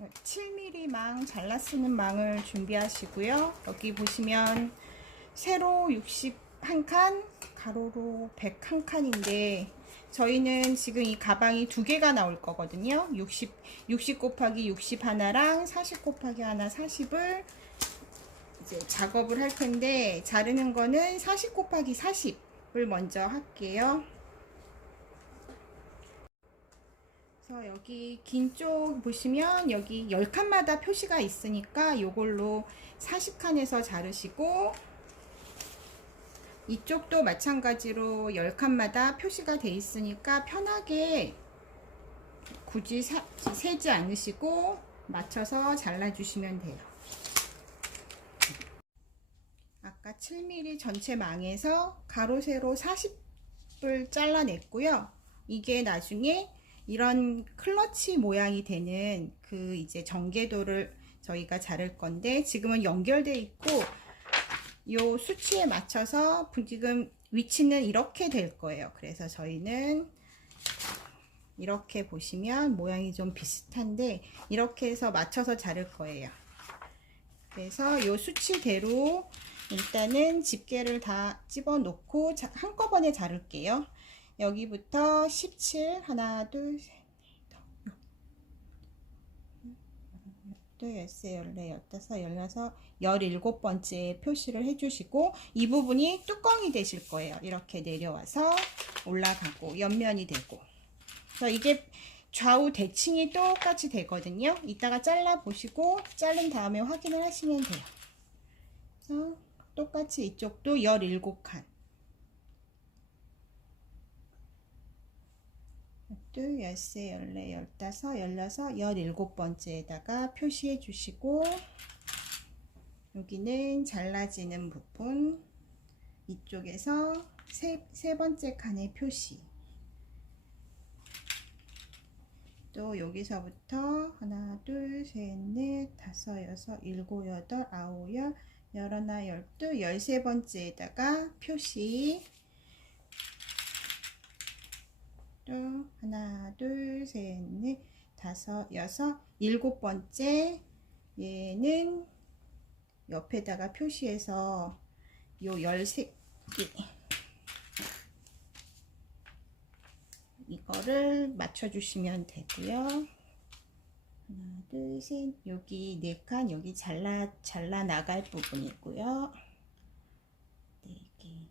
7mm 망 잘라 쓰는 망을 준비하시고요. 여기 보시면 세로 61칸, 가로로 101칸인데 저희는 지금 이 가방이 두 개가 나올 거거든요. 60 곱하기 60 하나랑 40 곱하기 하나 40을 이제 작업을 할 텐데, 자르는 거는 40 곱하기 40을 먼저 할게요. 그래서 여기 긴 쪽 보시면 여기 10칸마다 표시가 있으니까 요걸로 40칸에서 자르시고, 이쪽도 마찬가지로 10칸마다 표시가 돼 있으니까 편하게 굳이 세지 않으시고 맞춰서 잘라주시면 돼요. 아까 7mm 전체 망에서 가로 세로 40을 잘라냈고요. 이게 나중에 이런 클러치 모양이 되는 그 이제 전개도를 저희가 자를 건데, 지금은 연결돼 있고 요 수치에 맞춰서 지금 위치는 이렇게 될 거예요. 그래서 저희는 이렇게 보시면 모양이 좀 비슷한데 이렇게 해서 맞춰서 자를 거예요. 그래서 요 수치대로 일단은 집게를 다 집어 넣고 한꺼번에 자를게요. 여기부터 17, 하나, 둘, 셋, 넷, 13, 14, 15, 17번째 표시를 해주시고, 이 부분이 뚜껑이 되실 거예요. 이렇게 내려와서 올라가고 옆면이 되고, 그래서 이게 좌우 대칭이 똑같이 되거든요. 이따가 잘라 보시고 자른 다음에 확인을 하시면 돼요. 그래서 똑같이 이쪽도 17칸, 둘, 13, 14, 15, 16, 17번째에다가 표시해 주시고, 여기는 잘라지는 부분, 이쪽에서 세 번째 칸의 표시, 또 여기서부터 하나, 둘, 셋, 넷, 다섯, 여섯, 일곱, 여덟, 아홉, 열, 열하나, 열둘, 13번째에다가 표시, 또 하나, 둘, 셋, 넷, 다섯, 여섯, 7번째 얘는 옆에다가 표시해서 요 13개 이거를 맞춰주시면 되고요. 하나, 둘, 셋, 여기 4칸, 여기 잘라 나갈 부분이고요. 4개.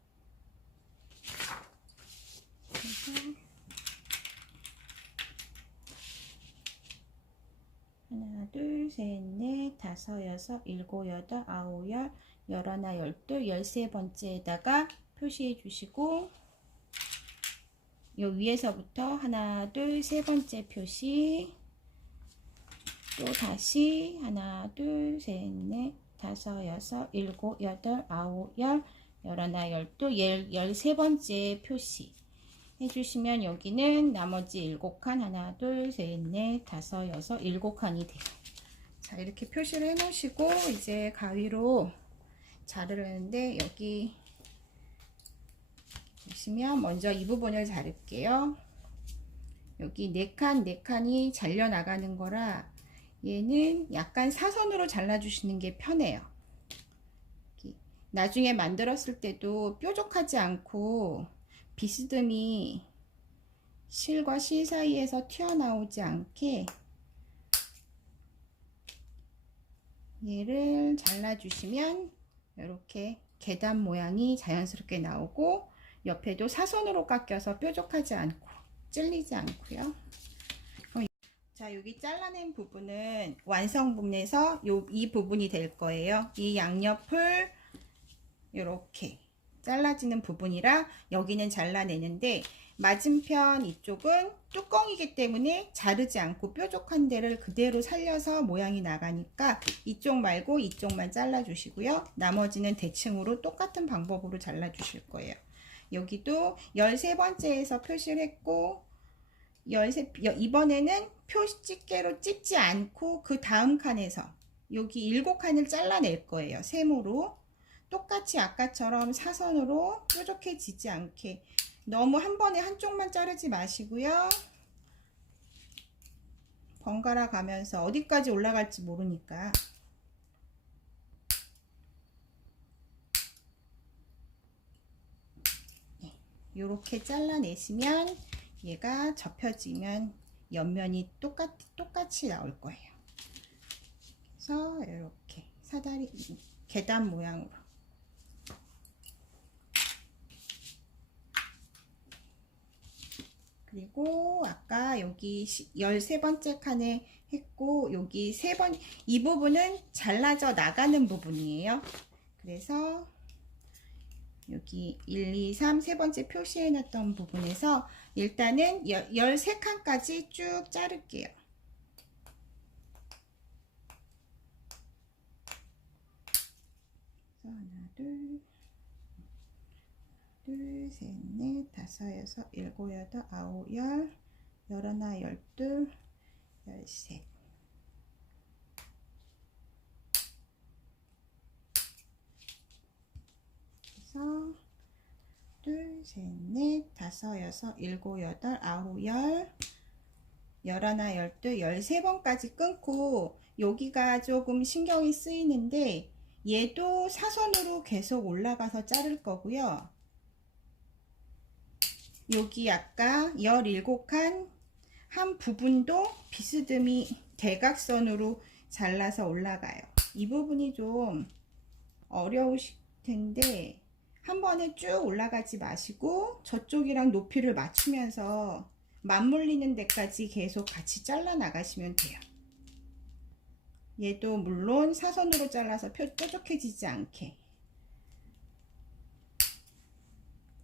하나, 둘, 셋, 넷, 다섯, 여섯, 일곱, 여덟, 아홉, 열, 열하나, 열둘, 13번째에다가 표시해 주시고, 요 위에서부터 하나, 둘, 세 번째 표시, 또 다시 하나, 둘, 셋, 넷, 다섯, 여섯, 일곱, 여덟, 아홉, 열, 열하나, 열둘, 13번째 표시 해주시면 여기는 나머지 7칸, 하나, 둘, 셋, 넷, 다섯, 여섯, 7칸이 돼요. 자, 이렇게 표시를 해 놓으시고 이제 가위로 자르는데, 여기 보시면 먼저 이 부분을 자를게요. 여기 4칸이 잘려 나가는 거라 얘는 약간 사선으로 잘라 주시는 게 편해요. 나중에 만들었을 때도 뾰족하지 않고 비스듬히 실과 실 사이에서 튀어나오지 않게 얘를 잘라 주시면 이렇게 계단 모양이 자연스럽게 나오고, 옆에도 사선으로 깎여서 뾰족하지 않고 찔리지 않고요. 자, 여기 잘라낸 부분은 완성 부분에서 이 부분이 될 거예요. 이 양옆을 이렇게 잘라지는 부분이라 여기는 잘라내는데, 맞은편 이쪽은 뚜껑이기 때문에 자르지 않고 뾰족한 데를 그대로 살려서 모양이 나가니까 이쪽 말고 이쪽만 잘라 주시고요. 나머지는 대칭으로 똑같은 방법으로 잘라 주실 거예요. 여기도 13번째에서 표시를 했고, 이번에는 표시집게로 찝지 않고 그 다음 칸에서 여기 7칸을 잘라낼 거예요. 세모로 똑같이 아까처럼 사선으로 뾰족해지지 않게, 너무 한 번에 한쪽만 자르지 마시고요. 번갈아 가면서 어디까지 올라갈지 모르니까 이렇게 잘라내시면 얘가 접혀지면 옆면이 똑같이 나올 거예요. 그래서 이렇게 사다리 계단 모양으로. 그리고 아까 여기 13번째 칸에 했고 여기 이 부분은 잘라져 나가는 부분이에요. 그래서 여기 1, 2, 3 세 번째 표시해 놨던 부분에서 일단은 13칸까지 쭉 자를게요. 하나, 둘, 셋, 넷, 다섯, 여섯, 일곱, 여덟, 아홉, 열, 열하나, 열둘, 열셋. 그래서 둘, 셋, 넷, 다섯, 여섯, 일곱, 여덟, 아홉, 열, 열하나, 열둘, 13번까지 끊고 여기가 조금 신경이 쓰이는데 얘도 사선으로 계속 올라가서 자를 거고요. 여기 아까 17칸 한 부분도 비스듬히 대각선으로 잘라서 올라가요. 이 부분이 좀 어려우실 텐데 한 번에 쭉 올라가지 마시고 저쪽이랑 높이를 맞추면서 맞물리는 데까지 계속 같이 잘라 나가시면 돼요. 얘도 물론 사선으로 잘라서 뾰족해지지 않게.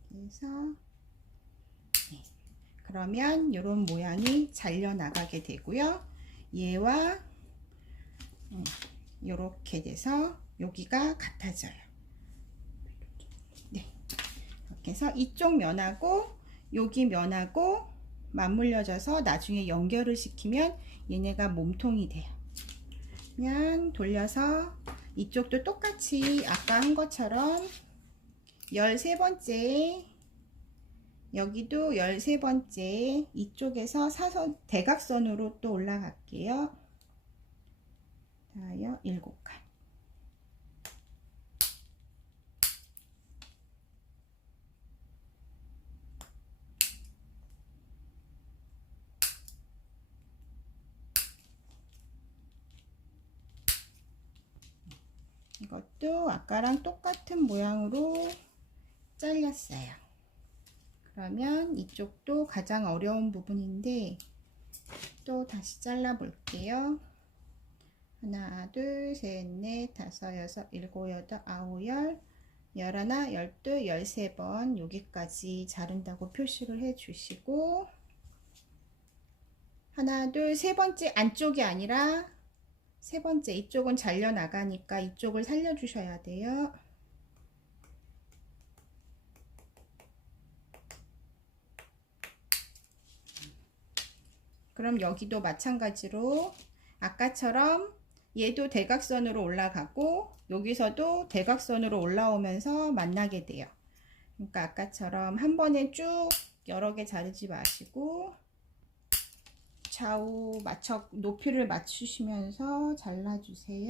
그래서 그러면 이런 모양이 잘려 나가게 되고요. 얘와 이렇게 돼서 여기가 같아져요. 네. 이렇게 해서 이쪽 면하고 여기 면하고 맞물려져서 나중에 연결을 시키면 얘네가 몸통이 돼요. 그냥 돌려서 이쪽도 똑같이 아까 한 것처럼 13번째 여기도 13번째 이쪽에서 사선 대각선으로 또 올라갈게요. 다요 7칸. 이것도 아까랑 똑같은 모양으로 잘렸어요. 그러면 이쪽도 가장 어려운 부분인데 또 다시 잘라 볼게요. 하나, 둘, 셋, 넷, 다섯, 여섯, 일곱, 여덟, 아홉, 열, 열하나, 열둘, 13번 여기까지 자른다고 표시를 해 주시고 하나, 둘, 세 번째 안쪽이 아니라 세 번째 이쪽은 잘려 나가니까 이쪽을 살려 주셔야 돼요. 그럼 여기도 마찬가지로 아까처럼 얘도 대각선으로 올라가고 여기서도 대각선으로 올라오면서 만나게 돼요. 그러니까 아까처럼 한 번에 쭉 여러 개 자르지 마시고 좌우 높이를 맞추시면서 잘라주세요.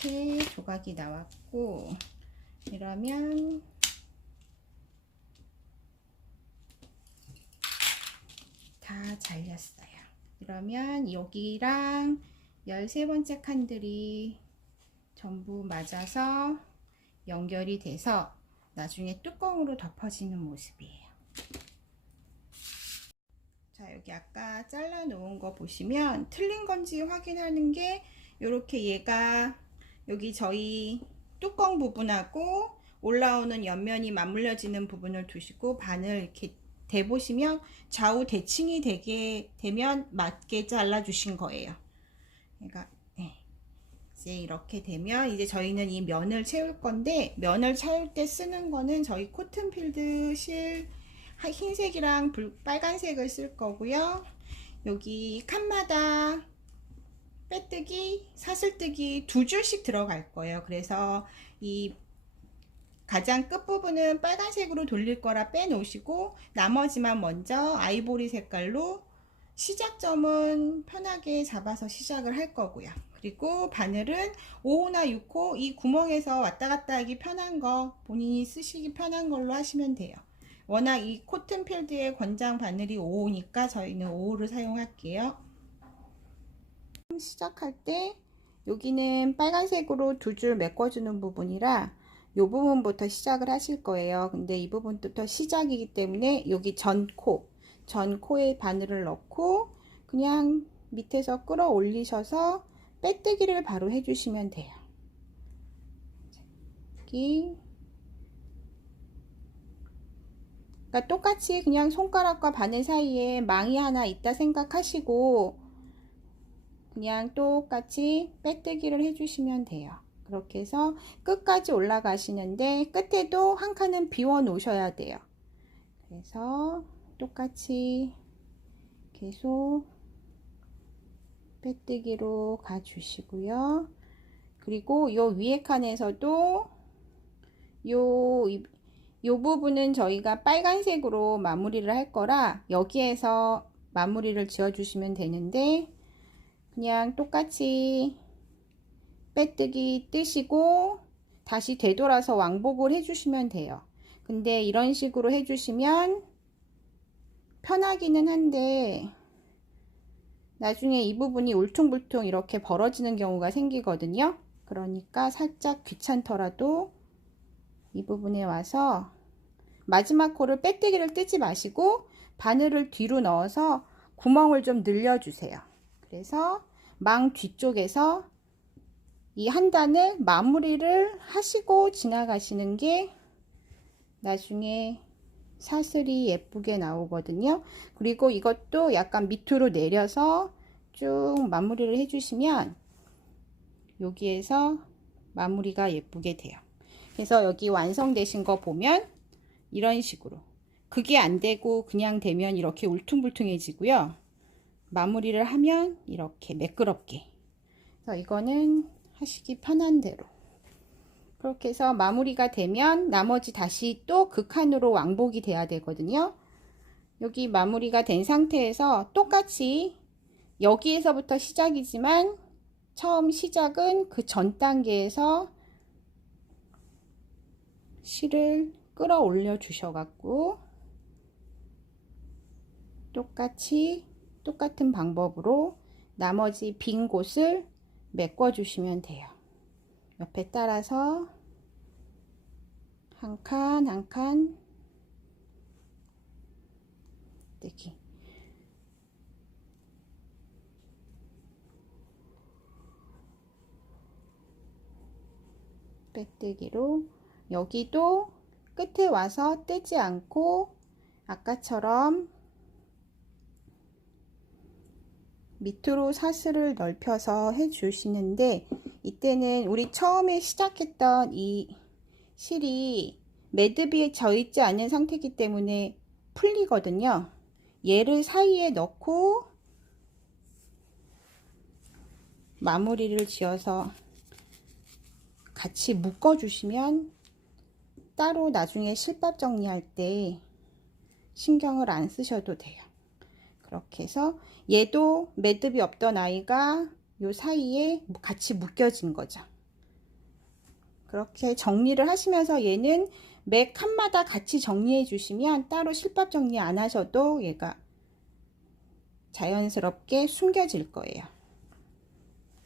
이렇게 조각이 나왔고 이러면 다 잘렸어요. 이러면 여기랑 13번째 칸들이 전부 맞아서 연결이 돼서 나중에 뚜껑으로 덮어지는 모습이에요. 자, 여기 아까 잘라 놓은 거 보시면 틀린 건지 확인하는 게 이렇게 얘가 여기 저희 뚜껑 부분하고 올라오는 옆면이 맞물려지는 부분을 두시고 반을 이렇게 대보시면 좌우 대칭이 되게 되면 맞게 잘라 주신 거예요. 그러니까 이제 이렇게 되면 이제 저희는 이 면을 채울 건데 면을 채울 때 쓰는 거는 저희 코튼필드 실 흰색이랑 빨간색을 쓸 거고요. 여기 칸마다 빼뜨기, 사슬뜨기 두 줄씩 들어갈 거예요. 그래서 이 가장 끝부분은 빨간색으로 돌릴 거라 빼놓으시고 나머지만 먼저 아이보리 색깔로 시작점은 편하게 잡아서 시작을 할 거고요. 그리고 바늘은 5호나 6호 이 구멍에서 왔다 갔다 하기 편한 거, 본인이 쓰시기 편한 걸로 하시면 돼요. 워낙 이 코튼필드의 권장 바늘이 5호니까 저희는 5호를 사용할게요. 시작할 때 여기는 빨간색으로 두 줄 메꿔주는 부분이라 이 부분부터 시작을 하실 거예요. 근데 이 부분부터 시작이기 때문에 여기 전코에 바늘을 넣고 그냥 밑에서 끌어 올리셔서 빼뜨기를 바로 해주시면 돼요. 여기 그러니까 똑같이 그냥 손가락과 바늘 사이에 망이 하나 있다 생각하시고 그냥 똑같이 빼뜨기를 해주시면 돼요. 그렇게 해서 끝까지 올라가시는데 끝에도 한 칸은 비워 놓으셔야 돼요. 그래서 똑같이 계속 빼뜨기로 가주시고요. 그리고 요 위에 칸에서도 요 부분은 저희가 빨간색으로 마무리를 할 거라 여기에서 마무리를 지어 주시면 되는데 그냥 똑같이 빼뜨기 뜨시고 다시 되돌아서 왕복을 해주시면 돼요. 근데 이런 식으로 해주시면 편하기는 한데 나중에 이 부분이 울퉁불퉁 이렇게 벌어지는 경우가 생기거든요. 그러니까 살짝 귀찮더라도 이 부분에 와서 마지막 코를 빼뜨기를 뜨지 마시고 바늘을 뒤로 넣어서 구멍을 좀 늘려주세요. 그래서 망 뒤쪽에서 이 한 단을 마무리를 하시고 지나가시는 게 나중에 사슬이 예쁘게 나오거든요. 그리고 이것도 약간 밑으로 내려서 쭉 마무리를 해주시면 여기에서 마무리가 예쁘게 돼요. 그래서 여기 완성되신 거 보면 이런 식으로 그게 안 되고 그냥 되면 이렇게 울퉁불퉁해지고요. 마무리를 하면 이렇게 매끄럽게. 그래서 이거는 하시기 편한 대로 그렇게 해서 마무리가 되면 나머지 다시 또 그 칸으로 왕복이 돼야 되거든요. 여기 마무리가 된 상태에서 똑같이 여기에서부터 시작이지만 처음 시작은 그 전 단계에서 실을 끌어올려 주셔 갖고 똑같은 방법으로 나머지 빈 곳을 메꿔 주시면 돼요. 옆에 따라서 한 칸 한 칸 뜨기. 빼뜨기로 여기도 끝에 와서 뜨지 않고 아까처럼 밑으로 사슬을 넓혀서 해 주시는데 이때는 우리 처음에 시작했던 이 실이 매듭이 져 있지 않은 상태이기 때문에 풀리거든요. 얘를 사이에 넣고 마무리를 지어서 같이 묶어 주시면 따로 나중에 실밥 정리할 때 신경을 안 쓰셔도 돼요. 그렇게 해서 얘도 매듭이 없던 아이가 요 사이에 같이 묶여진 거죠. 그렇게 정리를 하시면서 얘는 매 칸마다 같이 정리해 주시면 따로 실밥 정리 안 하셔도 얘가 자연스럽게 숨겨질 거예요.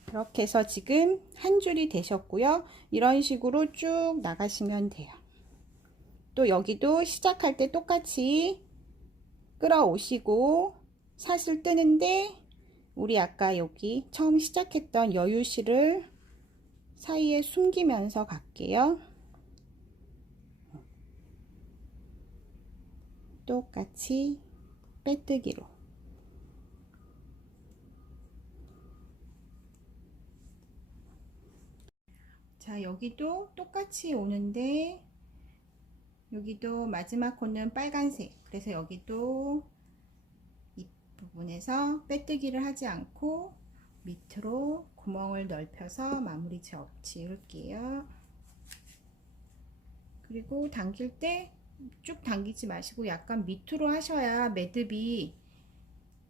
그렇게 해서 지금 한 줄이 되셨고요. 이런 식으로 쭉 나가시면 돼요. 또 여기도 시작할 때 똑같이 끌어오시고 사슬 뜨는데 우리 아까 여기 처음 시작했던 여유실을 사이에 숨기면서 갈게요. 똑같이 빼뜨기로. 자, 여기도 똑같이 오는데 여기도 마지막 코는 빨간색. 그래서 여기도 이 부분에서 빼뜨기를 하지 않고 밑으로 구멍을 넓혀서 마무리 지을게요. 그리고 당길 때 쭉 당기지 마시고 약간 밑으로 하셔야 매듭이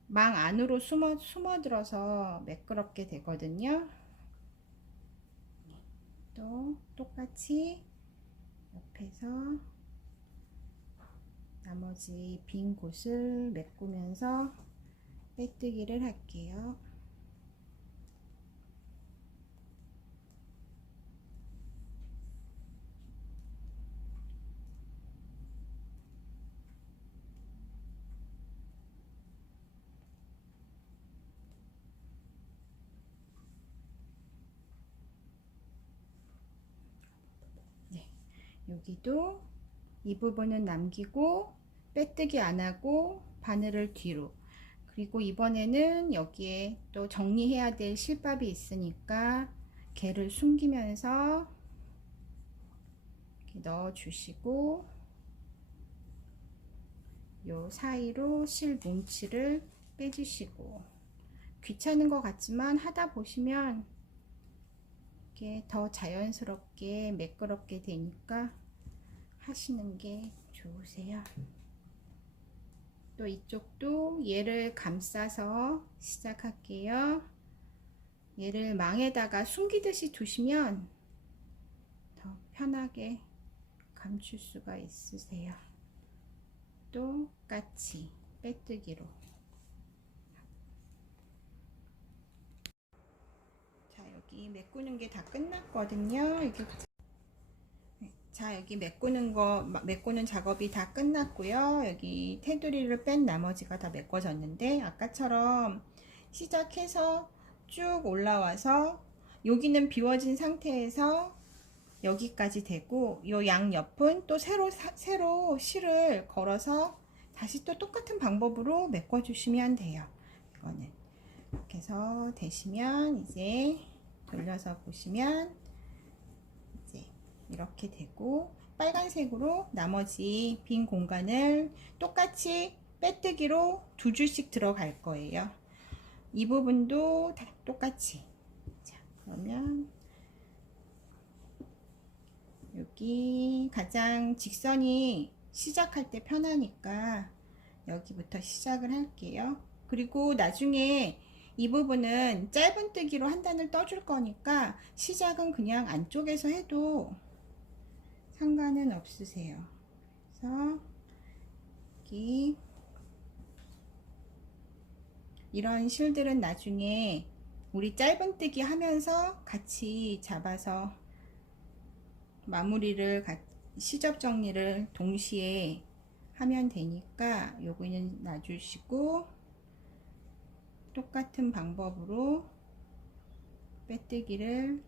망 안으로 숨어들어서 매끄럽게 되거든요. 또 똑같이 옆에서 나머지 빈 곳을 메꾸면서 빼뜨기를 할게요. 네, 여기도 이 부분은 남기고 빼뜨기 안 하고 바늘을 뒤로, 그리고 이번에는 여기에 또 정리해야 될 실밥이 있으니까 개를 숨기면서 이렇게 넣어 주시고 요 사이로 실 뭉치를 빼주시고, 귀찮은 것 같지만 하다 보시면 이게 더 자연스럽게 매끄럽게 되니까 하시는 게 좋으세요. 또 이쪽도 얘를 감싸서 시작할게요. 얘를 망에다가 숨기듯이 두시면 더 편하게 감출 수가 있으세요. 똑같이 빼뜨기로. 자, 여기 메꾸는 게 다 끝났거든요. 이렇게. 자, 여기 메꾸는 작업이 다 끝났고요. 여기 테두리를 뺀 나머지가 다 메꿔졌는데, 아까처럼 시작해서 쭉 올라와서 여기는 비워진 상태에서 여기까지 되고, 요 양옆은 또 새로 실을 걸어서 다시 또 똑같은 방법으로 메꿔 주시면 돼요. 이거는 이렇게 해서 되시면 이제 돌려서 보시면 이제 이렇게 되고, 빨간색으로 나머지 빈 공간을 똑같이 빼뜨기로 2줄씩 들어갈 거예요. 이 부분도 다 똑같이. 자, 그러면 여기 가장 직선이 시작할 때 편하니까 여기부터 시작을 할게요. 그리고 나중에 이 부분은 짧은뜨기로 한 단을 떠줄 거니까 시작은 그냥 안쪽에서 해도 상관은 없으세요. 그래서 여기 이런 실들은 나중에 우리 짧은뜨기 하면서 같이 잡아서 마무리를 시접 정리를 동시에 하면 되니까 요거는 놔주시고, 똑같은 방법으로 빼뜨기를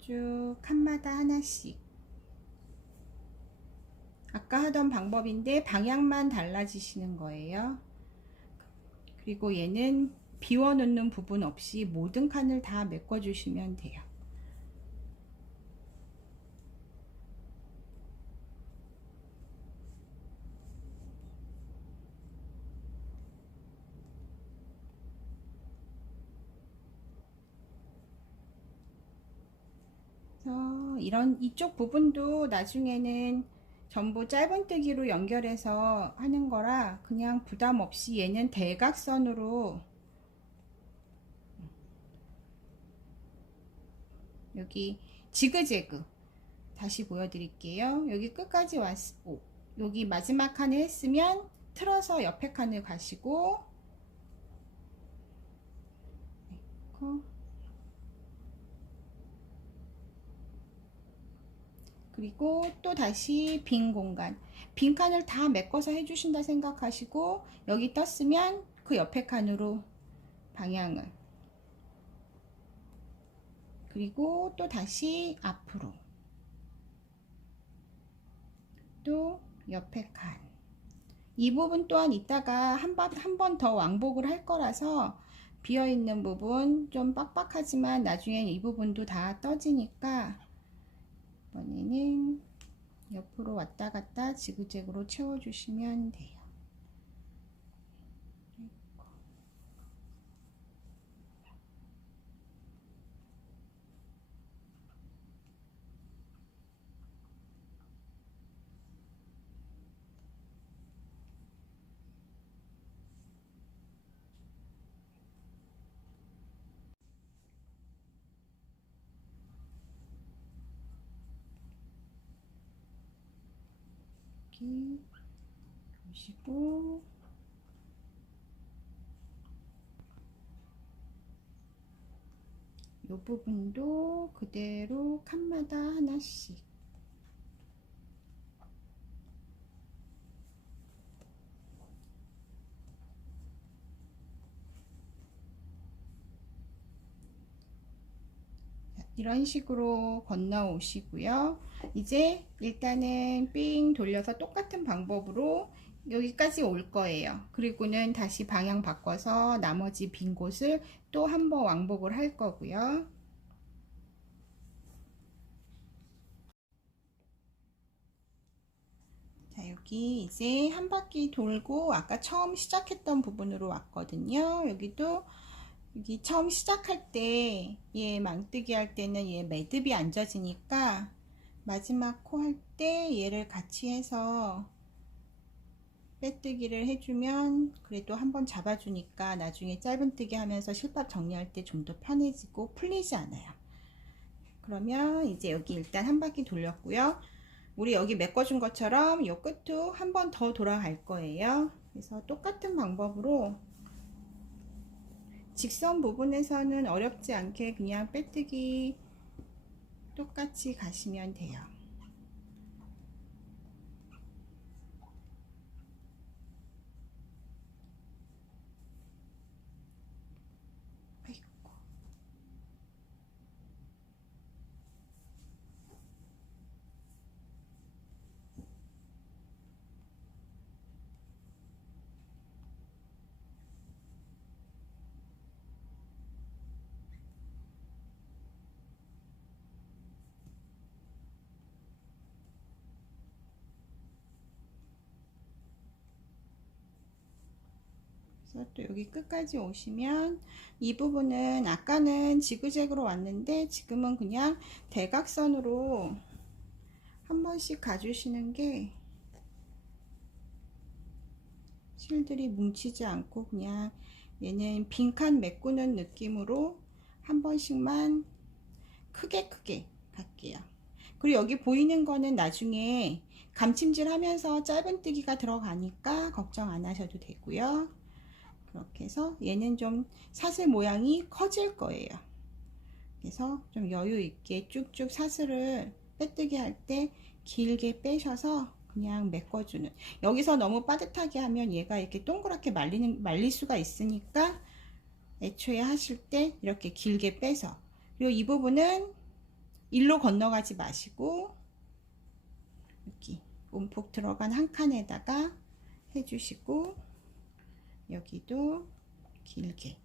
쭉 칸마다 하나씩, 아까 하던 방법인데 방향만 달라지시는 거예요. 그리고 얘는 비워 놓는 부분 없이 모든 칸을 다 메꿔 주시면 돼요. 그래서 이쪽 부분도 나중에는 전부 짧은뜨기로 연결해서 하는 거라 그냥 부담 없이 얘는 대각선으로, 여기 지그재그 다시 보여드릴게요. 여기 끝까지 왔고, 여기 마지막 칸을 했으면 틀어서 옆에 칸을 가시고, 그리고 또 다시 빈 공간, 빈 칸을 다 메꿔서 해주신다 생각하시고, 여기 떴으면 그 옆에 칸으로 방향을, 그리고 또 다시 앞으로, 또 옆에 칸. 이 부분 또한 이따가 한 번 더 왕복을 할 거라서 비어있는 부분 좀 빡빡하지만 나중엔 이 부분도 다 떠지니까 이번에는 옆으로 왔다 갔다 지그재그로 채워주시면 돼요. 여기 보시고 이 부분도 그대로 칸마다 하나씩. 이런 식으로 건너 오시고요. 이제 일단은 삥 돌려서 똑같은 방법으로 여기까지 올 거예요. 그리고는 다시 방향 바꿔서 나머지 빈 곳을 또 한번 왕복을 할 거고요. 자, 여기 이제 한 바퀴 돌고 아까 처음 시작했던 부분으로 왔거든요. 여기도 여기 처음 시작할 때 얘 망뜨기 할 때는 얘 매듭이 안 젖으니까 마지막 코 할 때 얘를 같이 해서 빼뜨기를 해주면 그래도 한번 잡아주니까 나중에 짧은뜨기 하면서 실밥 정리할 때 좀 더 편해지고 풀리지 않아요. 그러면 이제 여기 일단 한 바퀴 돌렸고요. 우리 여기 메꿔준 것처럼 이 끝도 한 번 더 돌아갈 거예요. 그래서 똑같은 방법으로 직선 부분에서는 어렵지 않게 그냥 빼뜨기 똑같이 가시면 돼요. 그래서 또 여기 끝까지 오시면 이 부분은 아까는 지그재그로 왔는데 지금은 그냥 대각선으로 한 번씩 가주시는 게 실들이 뭉치지 않고 그냥 얘는 빈칸 메꾸는 느낌으로 한 번씩만 크게 갈게요. 그리고 여기 보이는 거는 나중에 감침질 하면서 짧은뜨기가 들어가니까 걱정 안 하셔도 되고요. 그렇게 해서 얘는 좀 사슬 모양이 커질 거예요. 그래서 좀 여유 있게 쭉쭉 사슬을 빼뜨기 할 때 길게 빼셔서 그냥 메꿔주는. 여기서 너무 빠듯하게 하면 얘가 이렇게 동그랗게 말릴 수가 있으니까 애초에 하실 때 이렇게 길게 빼서, 그리고 이 부분은 일로 건너가지 마시고 여기 움푹 들어간 한 칸에다가 해주시고 여기도 길게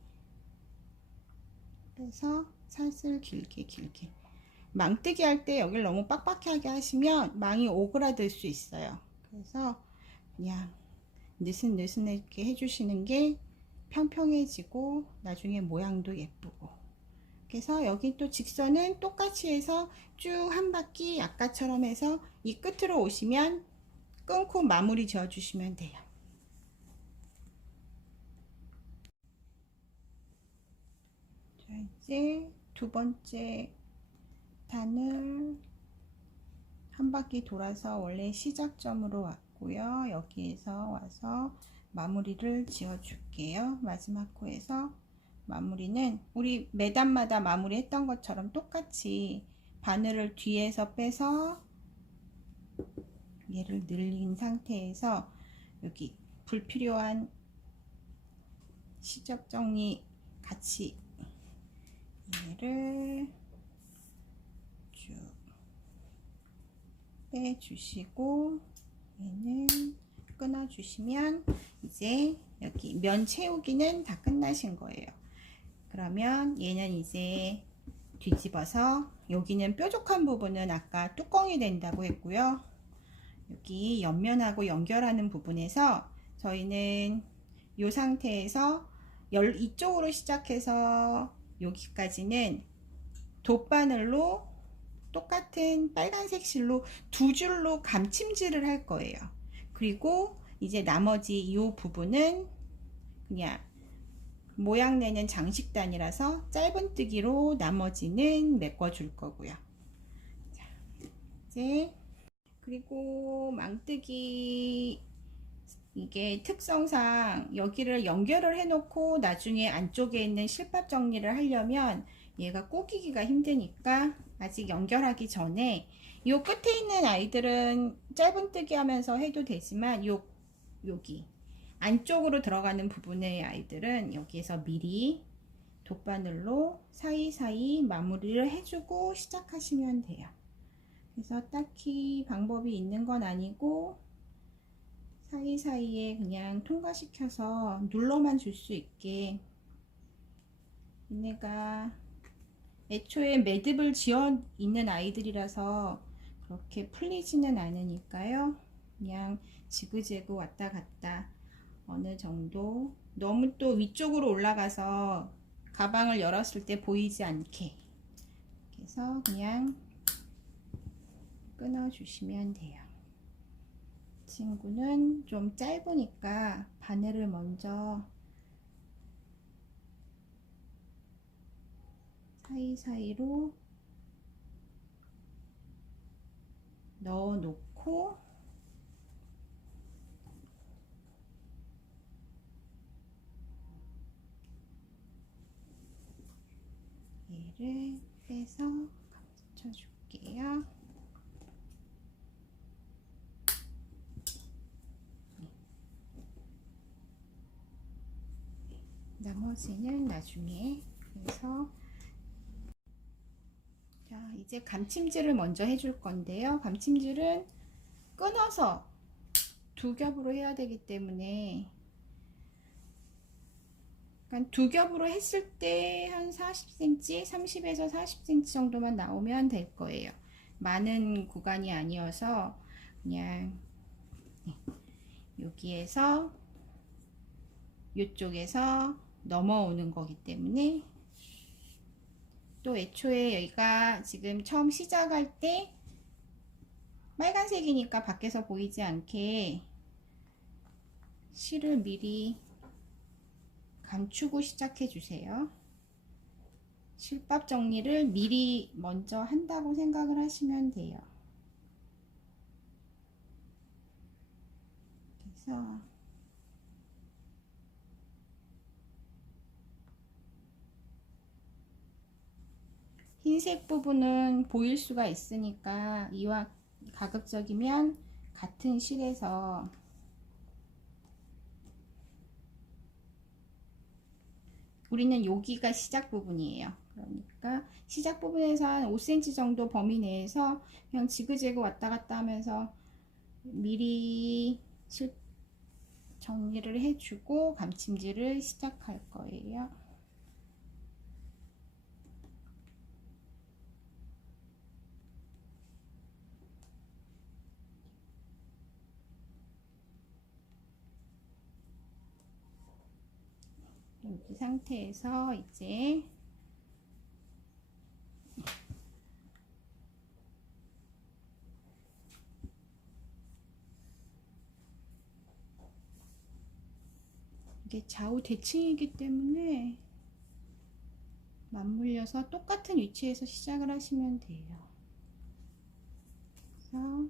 빼서 사슬 길게 망뜨기 할 때 여기를 너무 빡빡하게 하시면 망이 오그라들 수 있어요. 그래서 그냥 느슨느슨하게 해주시는 게 평평해지고 나중에 모양도 예쁘고. 그래서 여기 또 직선은 똑같이 해서 쭉 한 바퀴 아까처럼 해서 이 끝으로 오시면 끊고 마무리 지어 주시면 돼요. 자, 이제 두 번째 단을 한 바퀴 돌아서 원래 시작점으로 왔고요. 여기에서 와서 마무리를 지어 줄게요. 마지막 코에서 마무리는 우리 매단마다 마무리 했던 것처럼 똑같이 바늘을 뒤에서 빼서 얘를 늘린 상태에서 여기 불필요한 시접 정리 같이 얘를 쭉 빼주시고 얘는 끊어주시면 이제 여기 면 채우기는 다 끝나신 거예요. 그러면 얘는 이제 뒤집어서 여기는 뾰족한 부분은 아까 뚜껑이 된다고 했고요. 여기 옆면하고 연결하는 부분에서 저희는 이 상태에서 이쪽으로 시작해서 여기까지는 돗바늘로 똑같은 빨간색 실로 두 줄로 감침질을 할 거예요. 그리고 이제 나머지 이 부분은 그냥 모양 내는 장식단이라서 짧은뜨기로 나머지는 메꿔 줄 거고요. 자, 이제 그리고 망뜨기 이게 특성상 여기를 연결을 해놓고 나중에 안쪽에 있는 실밥 정리를 하려면 얘가 꼬기기가 힘드니까 아직 연결하기 전에 요 끝에 있는 아이들은 짧은뜨기 하면서 해도 되지만 여기 안쪽으로 들어가는 부분의 아이들은 여기에서 미리 돗바늘로 사이사이 마무리를 해주고 시작하시면 돼요. 그래서 딱히 방법이 있는 건 아니고 사이사이에 그냥 통과시켜서 눌러만 줄 수 있게. 얘네가 애초에 매듭을 지어 있는 아이들이라서 그렇게 풀리지는 않으니까요. 그냥 지그재그 왔다 갔다 어느 정도, 너무 또 위쪽으로 올라가서 가방을 열었을 때 보이지 않게, 그래서 그냥 끊어 주시면 돼요. 친구는 좀 짧으니까 바늘을 먼저 사이사이로 넣어 놓고 얘를 빼서 감춰 줄게요. 나머지는 나중에. 그래서 자, 이제 감침질을 먼저 해줄 건데요. 감침질은 끊어서 두 겹으로 해야 되기 때문에, 그러니까 두 겹으로 했을 때 한 40cm, 30에서 40cm 정도만 나오면 될 거예요. 많은 구간이 아니어서 그냥 여기에서 이쪽에서 넘어오는 거기 때문에. 또 애초에 여기가 지금 처음 시작할 때 빨간색이니까 밖에서 보이지 않게 실을 미리 감추고 시작해 주세요. 실밥 정리를 미리 먼저 한다고 생각을 하시면 돼요. 그래서 흰색 부분은 보일 수가 있으니까 이와 가급적이면 같은 실에서 우리는 여기가 시작 부분이에요. 그러니까 시작 부분에서 한 5cm 정도 범위 내에서 그냥 지그재그 왔다 갔다 하면서 미리 정리를 해주고 감침질을 시작할 거예요. 이 상태에서 이제 이게 좌우 대칭이기 때문에 맞물려서 똑같은 위치에서 시작을 하시면 돼요. 그래서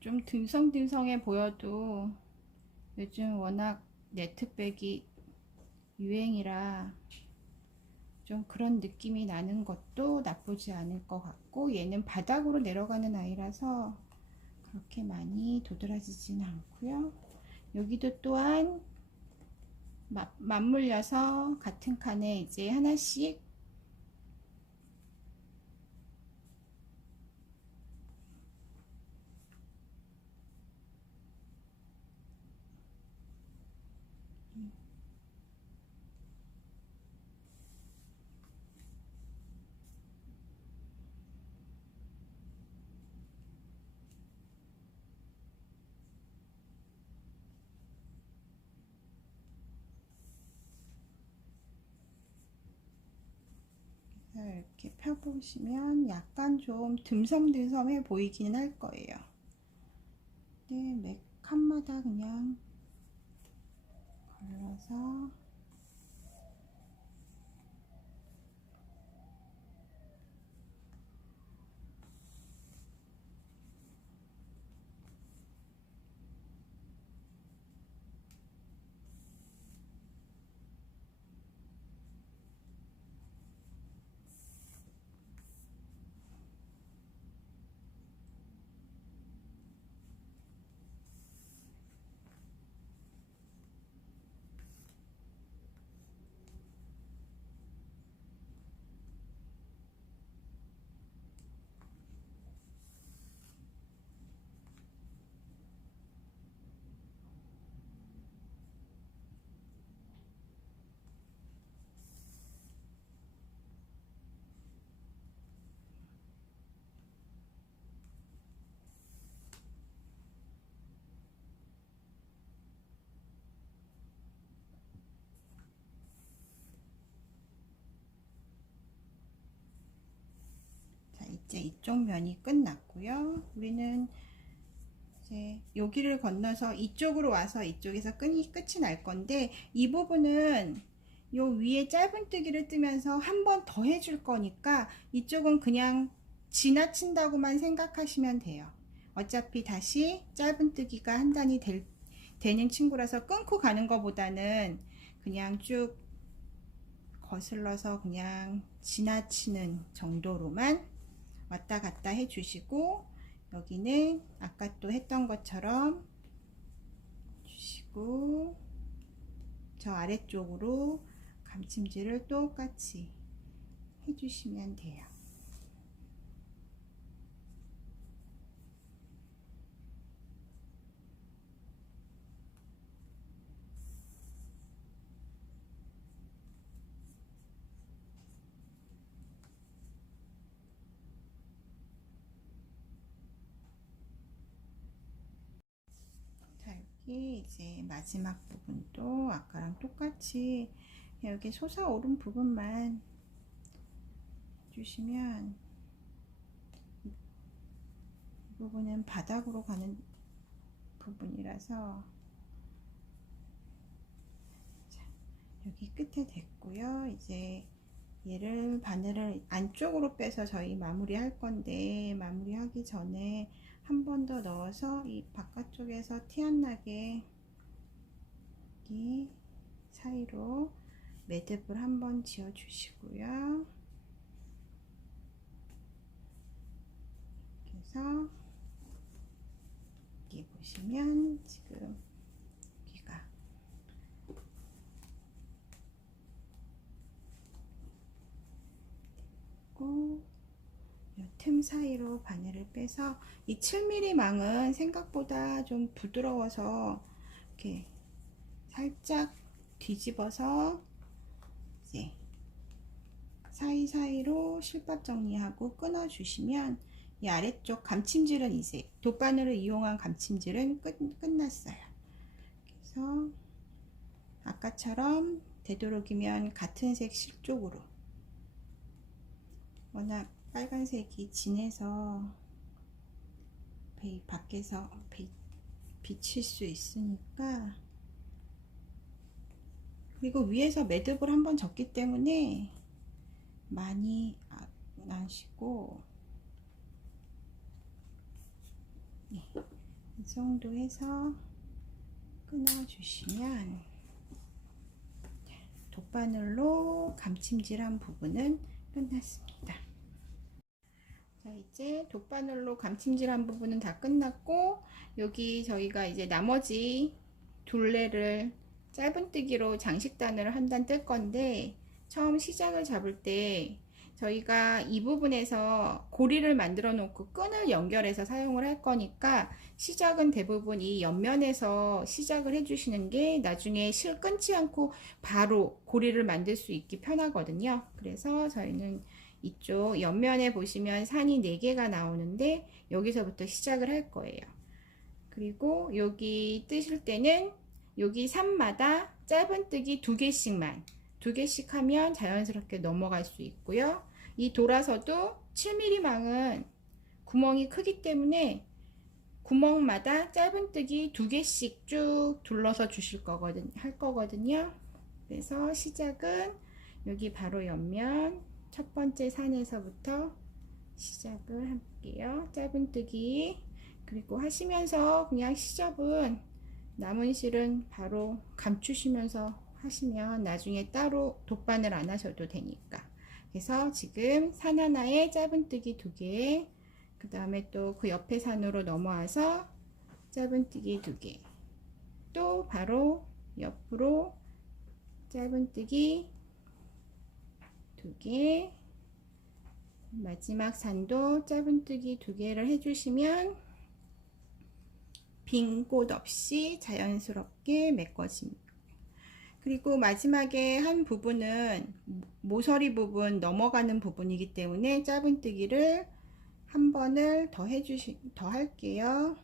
좀 듬성듬성해 보여도 요즘 워낙 네트백이 유행이라 좀 그런 느낌이 나는 것도 나쁘지 않을 것 같고, 얘는 바닥으로 내려가는 아이라서 그렇게 많이 도드라지진 않고요. 여기도 또한 맞물려서 같은 칸에 이제 하나씩 이렇게 펴보시면 약간 좀 듬섬듬섬해 보이기는 할 거예요. 네, 맥 칸마다 그냥 걸러서 이제 이쪽 면이 끝났고요. 우리는 이제 여기를 건너서 이쪽으로 와서 이쪽에서 끝이 날 건데, 이 부분은 요 위에 짧은뜨기를 뜨면서 한 번 더 해줄 거니까 이쪽은 그냥 지나친다고만 생각하시면 돼요. 어차피 다시 짧은뜨기가 한 단이 되는 친구라서 끊고 가는 것보다는 그냥 쭉 거슬러서 그냥 지나치는 정도로만 왔다 갔다 해 주시고, 여기는 아까 또 했던 것처럼 주시고, 저 아래쪽으로 감침질을 똑같이 해 주시면 돼요. 자, 여기 이제 마지막 부분도 아까랑 똑같이 여기 솟아오른 부분만 주시면, 이 부분은 바닥으로 가는 부분이라서, 자, 여기 끝에 됐고요. 이제 얘를 바늘을 안쪽으로 빼서 저희 마무리 할 건데, 마무리 하기 전에 한 번 더 넣어서 이 바깥쪽에서 티 안 나게 여기 사이로 매듭을 한번 지어 주시고요. 그래서 여기 보시면 지금 여기가 있고, 틈 사이로 바늘을 빼서, 이 7mm 망은 생각보다 좀 부드러워서 이렇게 살짝 뒤집어서 이제 사이사이로 실밥 정리하고 끊어 주시면, 이 아래쪽 감침질은 이제 돗바늘을 이용한 감침질은 끝났어요. 그래서 아까처럼 되도록이면 같은 색 실쪽으로, 워낙 빨간색이 진해서 밖에서 비칠 수 있으니까, 그리고 위에서 매듭을 한번 졌기 때문에 많이 안 하시고, 네, 이 정도 해서 끊어 주시면 돗바늘로 감침질한 부분은 끝났습니다. 자, 이제 돗바늘로 감침질한 부분은 다 끝났고, 여기 저희가 이제 나머지 둘레를 짧은뜨기로 장식단을 한 단 뜰 건데, 처음 시작을 잡을 때 저희가 이 부분에서 고리를 만들어 놓고 끈을 연결해서 사용을 할 거니까, 시작은 대부분 이 옆면에서 시작을 해 주시는 게 나중에 실 끊지 않고 바로 고리를 만들 수 있기 편하거든요. 그래서 저희는 이쪽 옆면에 보시면 산이 4개가 나오는데 여기서부터 시작을 할 거예요. 그리고 여기 뜨실 때는 여기 산마다 짧은뜨기 2개씩만, 2개씩 하면 자연스럽게 넘어갈 수 있고요. 이 돌아서도 7mm 망은 구멍이 크기 때문에 구멍마다 짧은뜨기 2개씩 쭉 둘러서 주실 거거든, 할 거거든요. 그래서 시작은 여기 바로 옆면 첫 번째 산에서부터 시작을 할게요. 짧은뜨기. 그리고 하시면서 그냥 시접은 남은 실은 바로 감추시면서 하시면 나중에 따로 돗바늘 안 하셔도 되니까. 그래서 지금 산 하나에 짧은뜨기 2개, 그 다음에 또 그 옆에 산으로 넘어와서 짧은뜨기 2개, 또 바로 옆으로 짧은뜨기 2개, 마지막 산도 짧은뜨기 2개를 해주시면 빈 곳 없이 자연스럽게 메꿔집니다. 그리고 마지막에 한 부분은 모서리 부분 넘어가는 부분이기 때문에 짧은뜨기를 한 번을 더 할게요.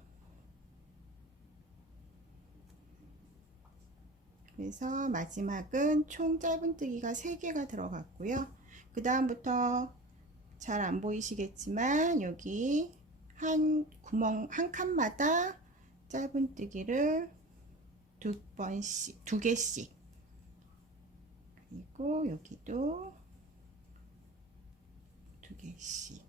그래서 마지막은 총 짧은뜨기가 3개가 들어갔고요. 그 다음부터 잘 안 보이시겠지만 여기 한 구멍 한 칸마다 짧은뜨기를 2개씩, 그리고 여기도 2개씩.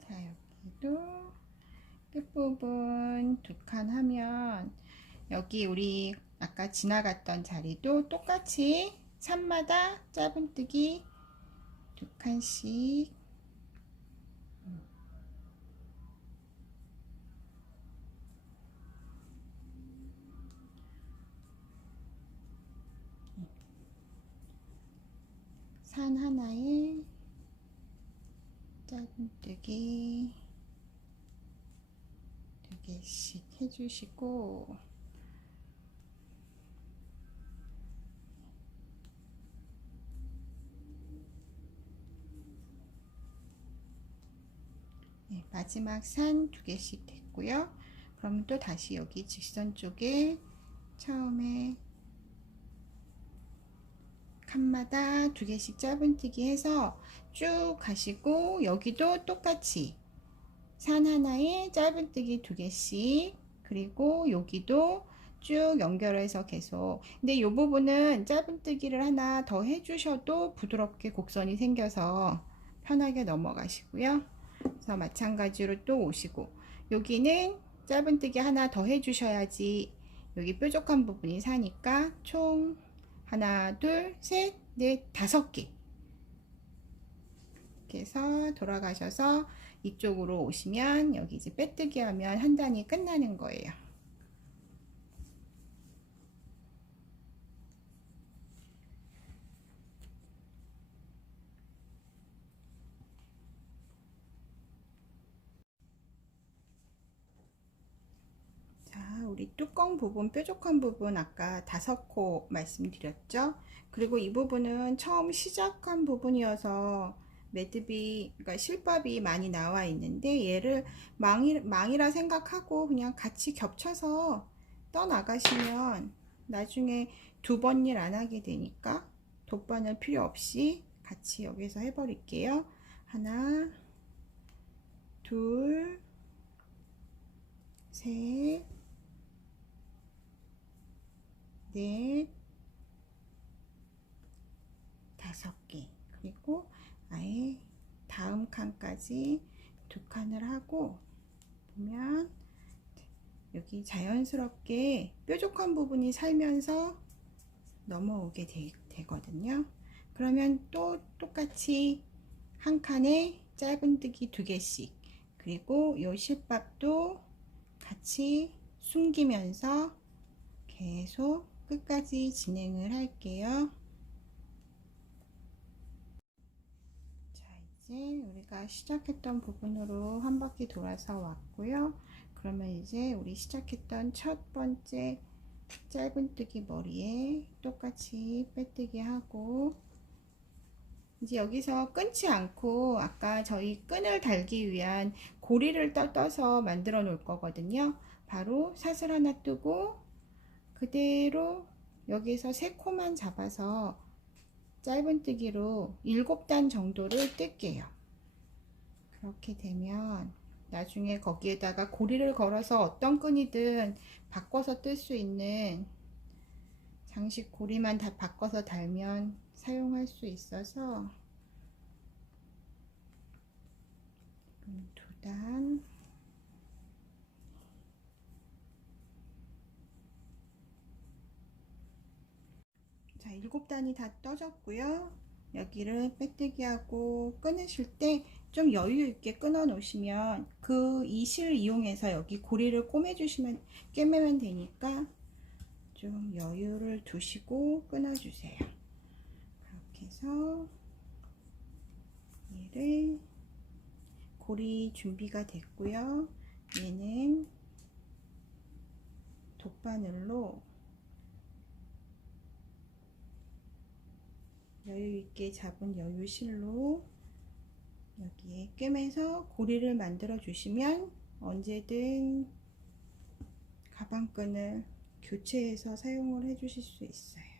자, 여기도 끝부분 2칸 하면 여기 우리 아까 지나갔던 자리도 똑같이 산마다 짧은뜨기 2칸씩. 산 하나에 짧은뜨기 2개씩 해주시고, 네, 마지막 산 2개씩 됐고요. 그럼 또 다시 여기 직선 쪽에 처음에 칸마다 2개씩 짧은뜨기 해서 쭉 가시고, 여기도 똑같이 산 하나에 짧은뜨기 2개씩, 그리고 여기도 쭉 연결해서 계속. 근데 이 부분은 짧은뜨기를 하나 더 해주셔도 부드럽게 곡선이 생겨서 편하게 넘어가시고요. 그래서 마찬가지로 또 오시고, 여기는 짧은뜨기 하나 더 해주셔야지 여기 뾰족한 부분이 사니까 총 하나, 둘, 셋, 넷, 5개. 이렇게 해서 돌아가셔서 이쪽으로 오시면 여기 이제 빼뜨기 하면 한 단이 끝나는 거예요. 자, 우리 뚜껑 부분, 뾰족한 부분 아까 5코 말씀드렸죠? 그리고 이 부분은 처음 시작한 부분이어서 매듭이, 그러니까 실밥이 많이 나와 있는데 얘를 망이라 생각하고 그냥 같이 겹쳐서 떠나가시면 나중에 2번 일 안 하게 되니까 돗바늘 필요 없이 같이 여기서 해버릴게요. 하나, 둘, 셋, 넷, 5개. 그리고 아예 다음 칸까지 2칸을 하고 보면 여기 자연스럽게 뾰족한 부분이 살면서 넘어오게 되거든요. 그러면 또 똑같이 한 칸에 짧은뜨기 2개씩, 그리고 이 실밥도 같이 숨기면서 계속 끝까지 진행을 할게요. 자, 이제 우리가 시작했던 부분으로 한 바퀴 돌아서 왔고요. 그러면 이제 우리 시작했던 첫 번째 짧은뜨기 머리에 똑같이 빼뜨기 하고, 이제 여기서 끊지 않고 아까 저희 끈을 달기 위한 고리를 떠서 만들어 놓을 거거든요. 바로 사슬 하나 뜨고 그대로 여기서 3코만 잡아서 짧은뜨기로 7단 정도를 뜰게요. 그렇게 되면 나중에 거기에다가 고리를 걸어서 어떤 끈이든 바꿔서 뜰 수 있는 장식 고리만 다 바꿔서 달면 사용할 수 있어서 2단, 자 7단이 다 떠졌고요. 여기를 빼뜨기 하고 끊으실 때 좀 여유 있게 끊어 놓으시면 그 이 실 이용해서 여기 고리를 꿰매면 되니까 좀 여유를 두시고 끊어 주세요. 그렇게 해서 얘를 고리 준비가 됐고요. 얘는 돗바늘로 여유 있게 잡은 여유실로 여기에 꿰매서 고리를 만들어 주시면 언제든 가방끈을 교체해서 사용을 해 주실 수 있어요.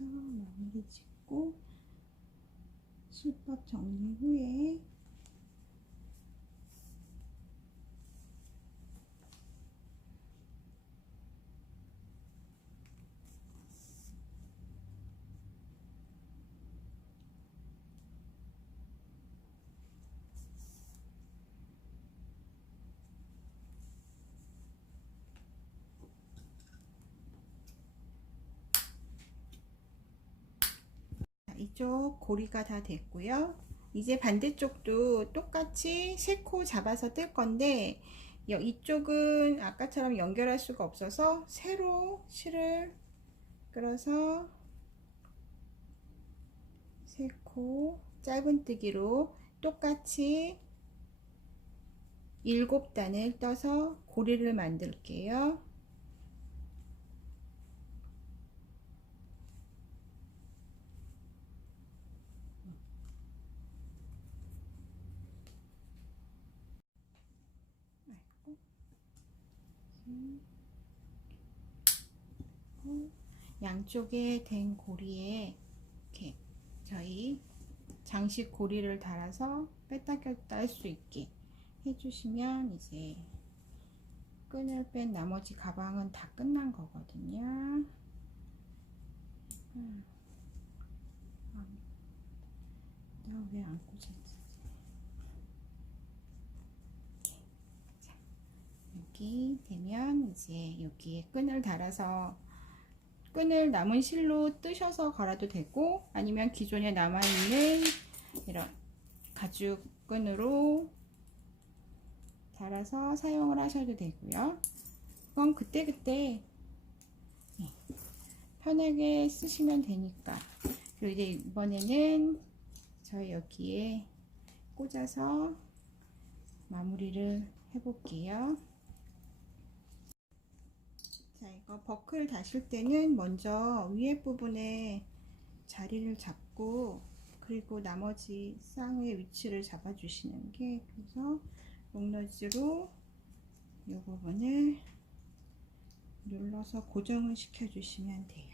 마무리 짓고 실밥 정리 후에 이쪽 고리가 다 됐고요. 이제 반대쪽도 똑같이 3코 잡아서 뜰 건데 이쪽은 아까처럼 연결할 수가 없어서 새로 실을 끌어서 3코 짧은뜨기로 똑같이 7단을 떠서 고리를 만들게요. 양쪽에 된 고리에 이렇게 저희 장식 고리를 달아서 뺐다 꼈다 할 수 있게 해주시면 이제 끈을 뺀 나머지 가방은 다 끝난 거거든요. 나 왜 안 꽂았지? 여기 되면 이제 여기에 끈을 달아서 끈을 남은 실로 뜨셔서 갈아도 되고 아니면 기존에 남아있는 이런 가죽 끈으로 달아서 사용을 하셔도 되고요. 그건 그때그때 편하게 쓰시면 되니까. 그리고 이제 이번에는 저희 여기에 꽂아서 마무리를 해볼게요. 자, 이거 버클 다실 때는 먼저 위에 부분에 자리를 잡고 그리고 나머지 쌍의 위치를 잡아 주시는 게, 그래서 롱너즈로 이 부분을 눌러서 고정을 시켜 주시면 돼요.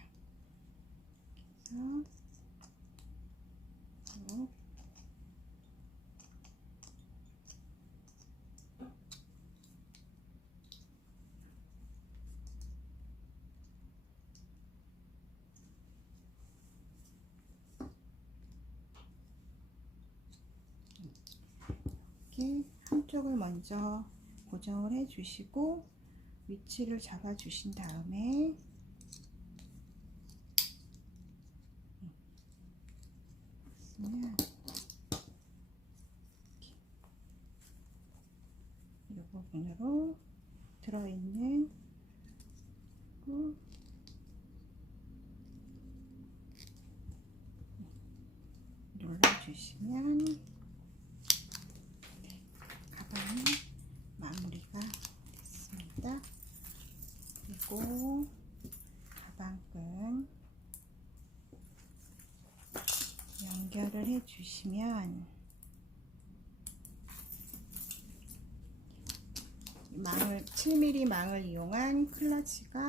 이렇게 한쪽을 먼저 고정을 해 주시고 위치를 잡아 주신 다음에 이 부분으로 들어있는 눌러주시면 가방이 마무리가 됐습니다. 그리고 가방끈 연결을 해 주시면 망을 7mm 망을 이용한 클러치가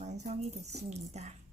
완성이 됐습니다.